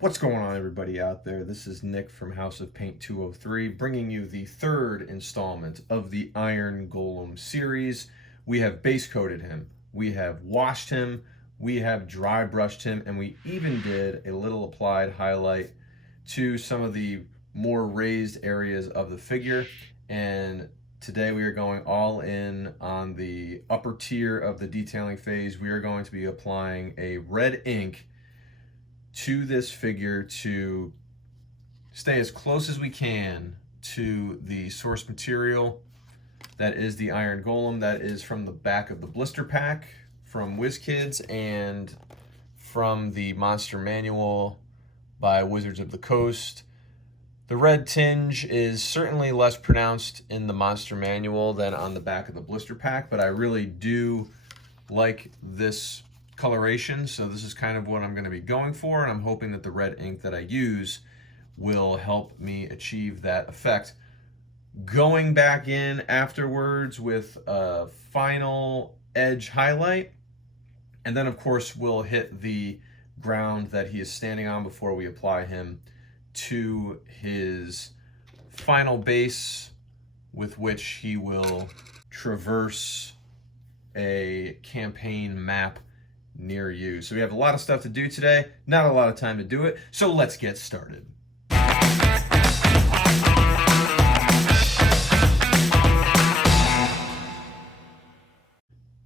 What's going on, everybody out there? This is Nick from House of Paint 203, bringing you the third installment of the Iron Golem series. We have base coated him, we have washed him, we have dry brushed him, and we even did a little applied highlight to some of the more raised areas of the figure. And today we are going all in on the upper tier of the detailing phase. We are going to be applying a red ink to this figure to stay as close as we can to the source material that is the Iron Golem. That is from the back of the blister pack from WizKids and from the Monster Manual by Wizards of the Coast. The red tinge is certainly less pronounced in the Monster Manual than on the back of the blister pack, but I really do like this coloration, so this is kind of what I'm going to be going for, and I'm hoping that the red ink that I use will help me achieve that effect. Going back in afterwards with a final edge highlight, and then of course we'll hit the ground that he is standing on before we apply him to his final base with which he will traverse a campaign map near you. So we have a lot of stuff to do today, not a lot of time to do it, so let's get started.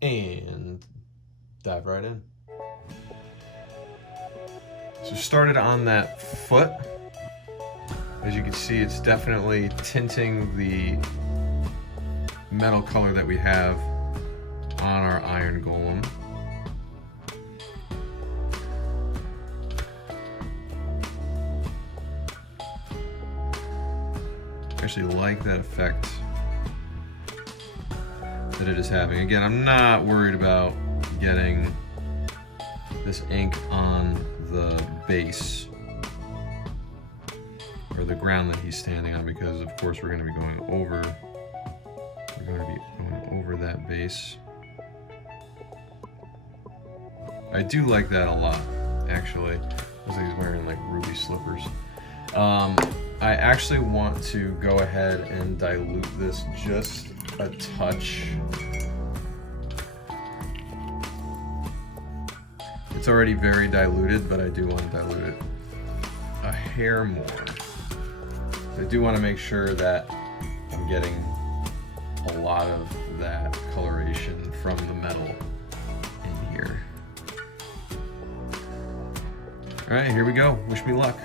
And dive right in. So started on that foot. As you can see, it's definitely tinting the metal color that we have on our Iron Golem. I actually like that effect that it is having. Again, I'm not worried about getting this ink on the base or the ground that he's standing on, because of course we're going to be going over that base. I do like that a lot, actually. Looks like he's wearing like ruby slippers. I actually want to go ahead and dilute this just a touch. It's already very diluted, but I do want to dilute it a hair more. I do want to make sure that I'm getting a lot of that coloration from the metal in here. All right, here we go. Wish me luck.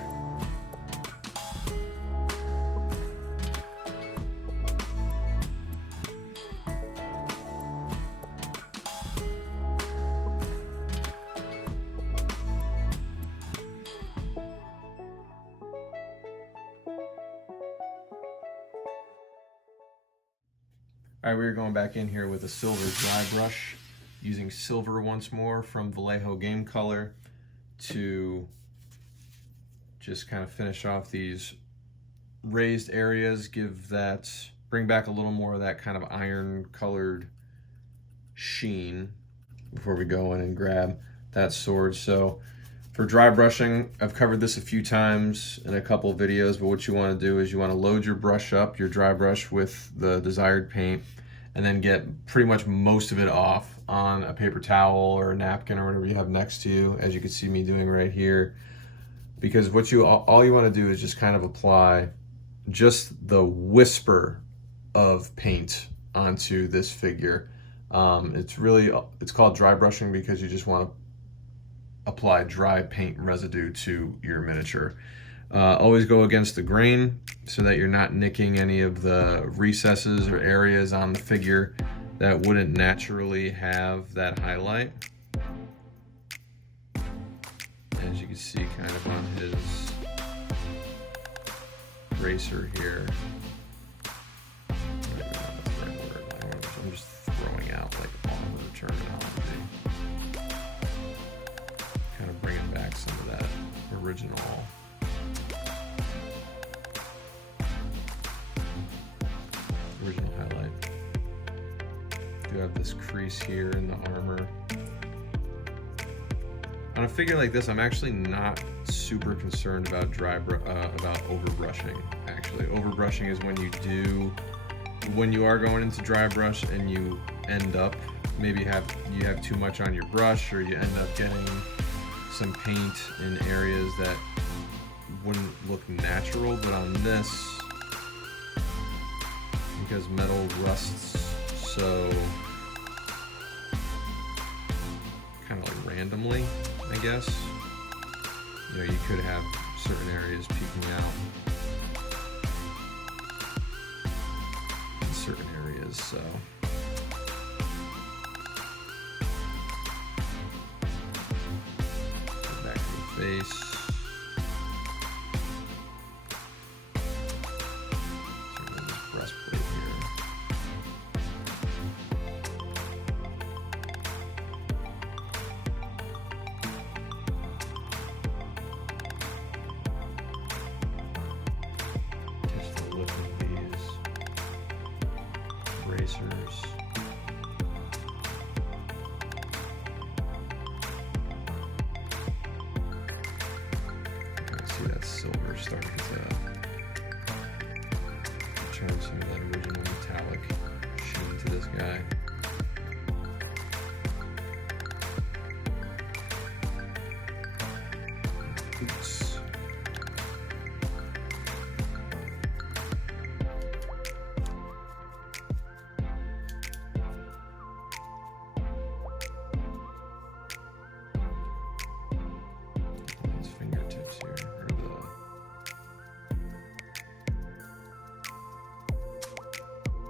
All right, we're going back in here with a silver dry brush, using silver once more from Vallejo Game Color to just kind of finish off these raised areas, bring back a little more of that kind of iron colored sheen before we go in and grab that sword. So for dry brushing, I've covered this a few times in a couple of videos, but what you want to do is you want to load your brush up, your dry brush, with the desired paint, and then get pretty much most of it off on a paper towel or a napkin or whatever you have next to you, as you can see me doing right here. Because all you want to do is just kind of apply just the whisper of paint onto this figure. It's called dry brushing because you just want to apply dry paint residue to your miniature. Always go against the grain so that you're not nicking any of the recesses or areas on the figure that wouldn't naturally have that highlight. As you can see kind of on his bracer here. I'm just throwing out like all the terminology. Kind of bringing back some of that original highlight. Do have this crease here in the armor. On a figure like this, I'm actually not super concerned about about overbrushing. Actually, overbrushing is when you are going into dry brush and you end up maybe you have too much on your brush, or you end up getting some paint in areas that wouldn't look natural. But on this, because metal rusts so kind of like randomly, I guess, you know, you could have certain areas peeking out in certain areas, so. Go back to the face. Racers. I see that silver starting to turn some of that original metallic sheen to this guy. Oops. Fingertips here, or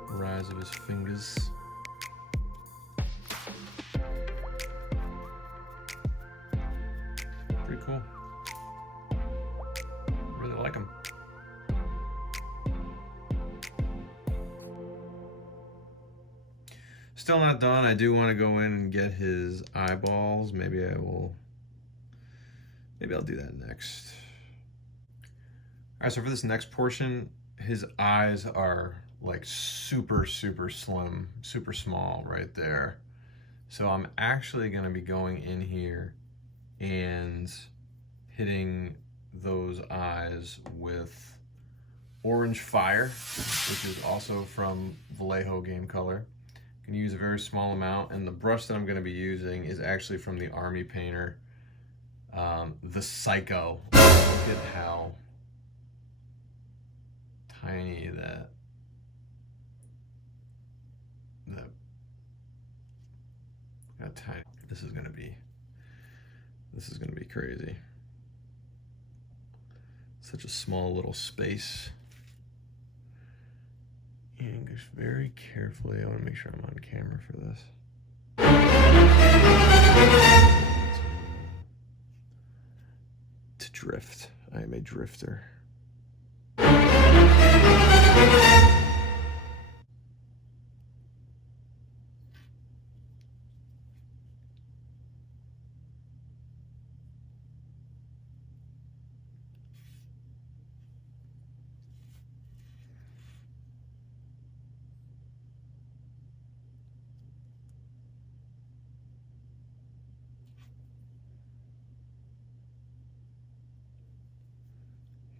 the rise of his fingers. Pretty cool. Really like him. Still not done. I do want to go in and get his eyeballs. Maybe I'll do that next. All right, so for this next portion, his eyes are like super slim, super small right there. So I'm actually gonna be going in here and hitting those eyes with Orange Fire, which is also from Vallejo Game Color. I'm gonna use a very small amount, and the brush that I'm gonna be using is actually from the Army Painter, the Psycho. Look at how tiny that tiny. This is gonna be crazy. Such a small little space. And just very carefully, I want to make sure I'm on camera for this. To drift. I am a drifter.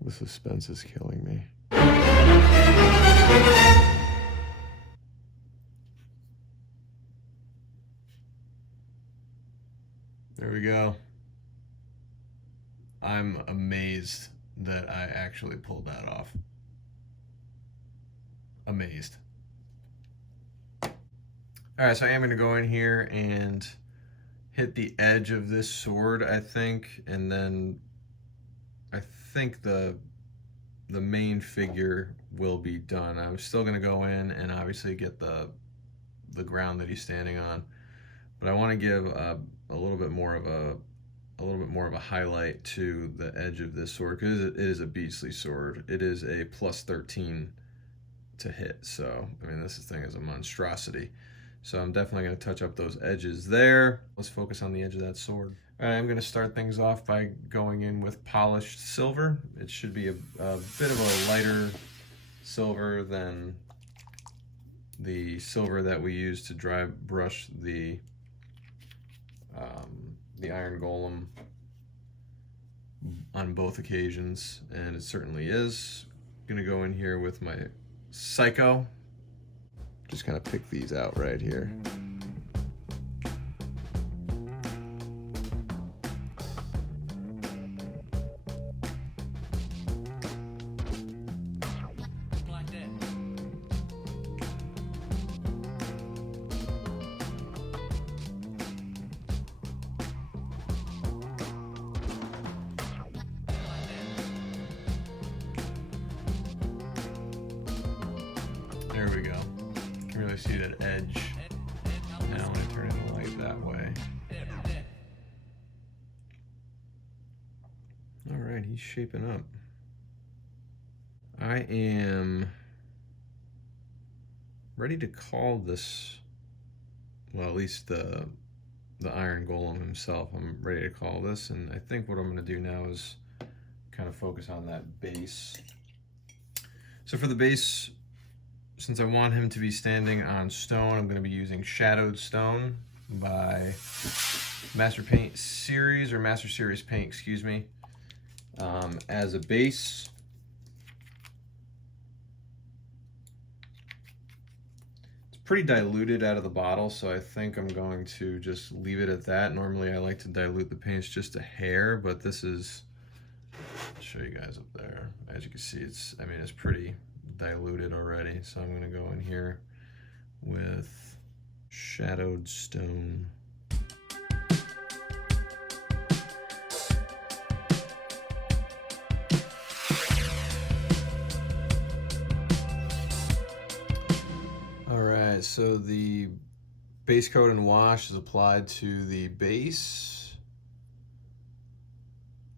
The suspense is killing me. There we go. I'm amazed that I actually pulled that off. Amazed. All right, so I am going to go in here and hit the edge of this sword, I think, and then I think the main figure will be done. I'm still going to go in and obviously get the ground that he's standing on, but I want to give a little bit more of a highlight to the edge of this sword, because it is a beastly sword. It is a +13 to hit, so I mean this thing is a monstrosity. So I'm definitely going to touch up those edges there. Let's focus on the edge of that sword. All right, I'm going to start things off by going in with polished silver. It should be a bit of a lighter silver than the silver that we use to dry brush the the Iron Golem on both occasions, and it certainly is. I'm gonna go in here with my Psycho. Just kind of pick these out right here. There we go. You can really see that edge. Now I'm going to turn the light that way. All right, he's shaping up. I am ready to call this, well, at least the Iron Golem himself. I'm ready to call this, and I think what I'm going to do now is kind of focus on that base. So for the base, since I want him to be standing on stone, I'm going to be using Shadowed Stone by Master Paint Series, or Master Series Paint, excuse me, as a base. It's pretty diluted out of the bottle, so I think I'm going to just leave it at that. Normally I like to dilute the paints just a hair, but this is, I'll show you guys up there. As you can see, it's pretty diluted already, so I'm going to go in here with Shadowed Stone. Alright, so the base coat and wash is applied to the base.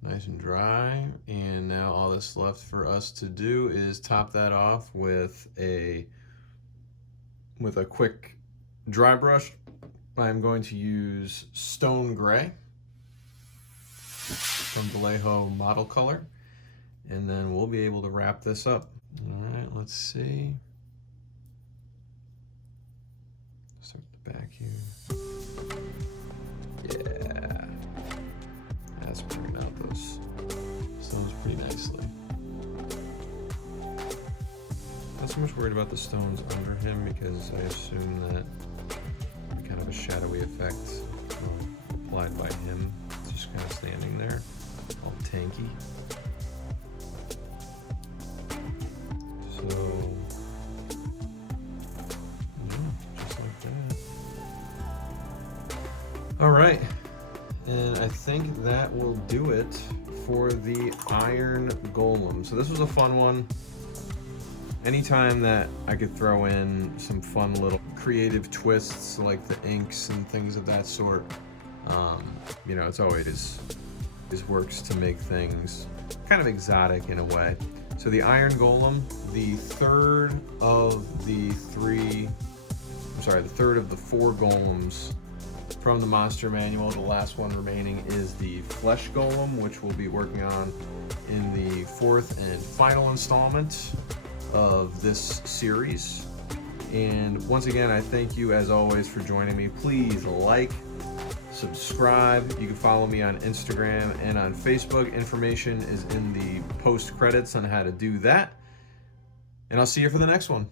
Nice and dry, and now all that's left for us to do is top that off with a quick dry brush. I'm going to use Stone Gray from Vallejo Model Color, and then we'll be able to wrap this up. All right, let's see. Start the back here. Yeah. That's bringing out those stones pretty nicely. Not so much worried about the stones under him, because I assume that kind of a shadowy effect applied by him. It's just kind of standing there, all tanky. So, yeah, just like that. All right. And I think that will do it for the Iron Golem. So this was a fun one. Anytime that I could throw in some fun little creative twists like the inks and things of that sort, you know, it's always works to make things kind of exotic in a way. So the Iron Golem, the third of the four golems from the Monster Manual. The last one remaining is the Flesh Golem, which we'll be working on in the fourth and final installment of this series. And once again, I thank you as always for joining me. Please like, subscribe. You can follow me on Instagram and on Facebook. Information is in the post credits on how to do that. And I'll see you for the next one.